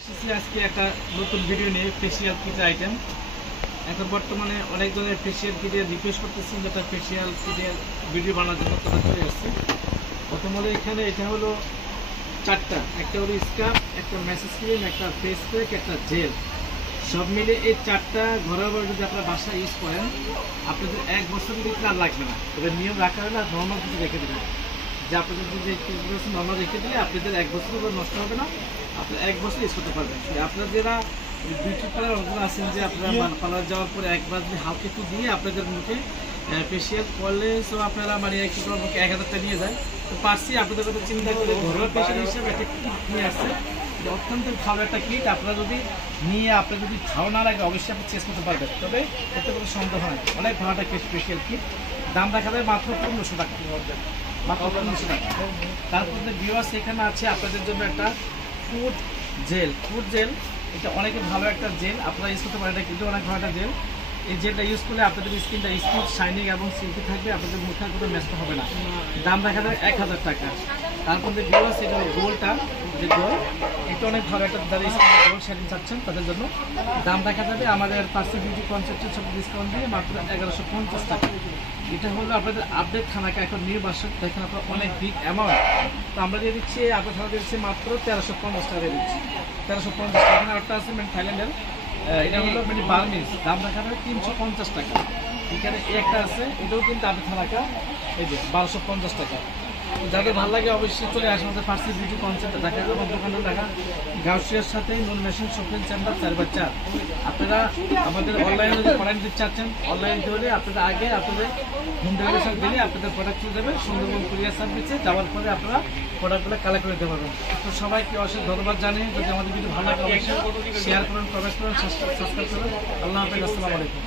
আজকে একটা নতুন ভিডিও নিয়ে ফেসিয়াল কিটের আইটেম। এখন বর্তমানে অনেক ধরনের ফেসিয়াল কিটের রিকোয়েস্ট করতেছেন যেটা ফেসিয়াল কিটের ভিডিও বানানোর জন্য তারা চলে আসছে। প্রথমত এখানে এটা হলো চারটা, একটা হলো স্কার্ফ, একটা ম্যাসেজ ক্রিম, একটা ফেস প্যাক, একটা জেল। সব মিলে এই চারটা ঘরোয়াভাবে যদি আপনারা বাসায় ইউজ করেন আপনাদের 1 বছরের ভিতরে আর লাগবে না। তবে নিয়ম রাখা হলে নর্মাল কিছু রেখে দেবেন, যে আপনাদের যে নর্মাল রেখে দিলে আপনাদের 1 বছর নষ্ট হবে না, আপনি 1 বছর ইউজ করতে পারবেন। আপনারা যারা বিউটি পার্লার অর্গান আছেন যে আপনারা পার্লার যাওয়ার পরে একবার যদি হালকা একটু দিয়ে আপনাদের মুখে ফেসিয়াল করলে সো আপনারা মানে একটু মুখে 1000 টাকা নিয়ে যায়। তো পারছি আপনাদের কথা চিন্তা করে ঘরোয়া ফেসিয়াল হিসেবে একটা কিট নিয়ে আসছে, অত্যন্ত ভালো একটা কিট। আপনারা যদি নিয়ে আপনার যদি ভালো না লাগে অবশ্যই আপনি চেষ্টা করতে পারবেন, তবে এতে কোনো সন্দেহ হয় অনেক ভালো একটা স্পেশাল কিট। দাম দেখা যায় মাত্র 1500 টাকা, মাত্র 1500 টাকা। তারপরে ভিউয়ার্স এখানে আছে আপনাদের জন্য একটা ফুড জেল। এটা অনেক ভালো একটা জেল, আপনারা ইউজ করতে পারেন। এটা কিন্তু অনেক ভালো একটা জেল। এই জেলটা ইউজ করলে আপনাদের স্কিনটা স্মুথ, শাইনিং এবং সিল্কি থাকবে, আপনাদের মুখে কোনো মেস্ট হবে না। দাম দেখা যায় 1000 টাকা। তারপরে ভিউয়ার্স এটা গোলটা, যে গোল এটা অনেক ভালো একটা, যারা স্কিনে গোল শাইনিং চাচ্ছেন তাদের জন্য দাম দেখা যাবে আমাদের পার্সি বিউটি কনসেপ্টের সব ডিসকাউন্ট দিয়ে মাত্র 1150 টাকা। এটা হলো আপনাদের আপডেট খানাকা, এখন নিউ ভার্সন, দেখেন আপনার অনেক বিগ অ্যামাউন্ট। তো আমরা দিয়ে দিচ্ছি আপনার খানা দিচ্ছি মাত্র 1350 টাকা দিয়ে দিচ্ছি, 1350 টাকা। এখানে একটা আছে মানে থাইল্যান্ডের, এটা হলো মানে বার্মিজ, দাম দেখা যাবে 350 টাকা। এখানে একটা আছে, এটাও কিন্তু আপডেট খানাকা, এই যে 1250 টাকা। যাদের ভালো লাগে অবশ্যই চলে আসেন আমাদের ফার্সি বিউটি কনসেপ্ট দেখা যাবে আমার দোকানে দেখা গাউসিয়ার সাথে নুন মেশিন শপিং চেম্বার 4/4। আপনারা আমাদের অনলাইনে যদি প্রোডাক্ট দিতে চাচ্ছেন, অনলাইন হলে আপনাদের আগে আপনাদের হোম ডেলিভারি দিলে আপনাদের প্রোডাক্ট চলে যাবে সুন্দরবন কুরিয়ার সার্ভিসে। যাওয়ার পরে আপনারা প্রোডাক্টগুলো কালেক্ট করে দিতে পারবেন। তো সবাইকে অবশ্যই ধন্যবাদ জানিয়ে, যদি আমাদের ভিডিও ভালো লাগে অবশ্যই শেয়ার করুন, কমেন্ট করুন, সাবস্ক্রাইব করুন। আল্লাহ হাফেজ, আসসালামু আলাইকুম।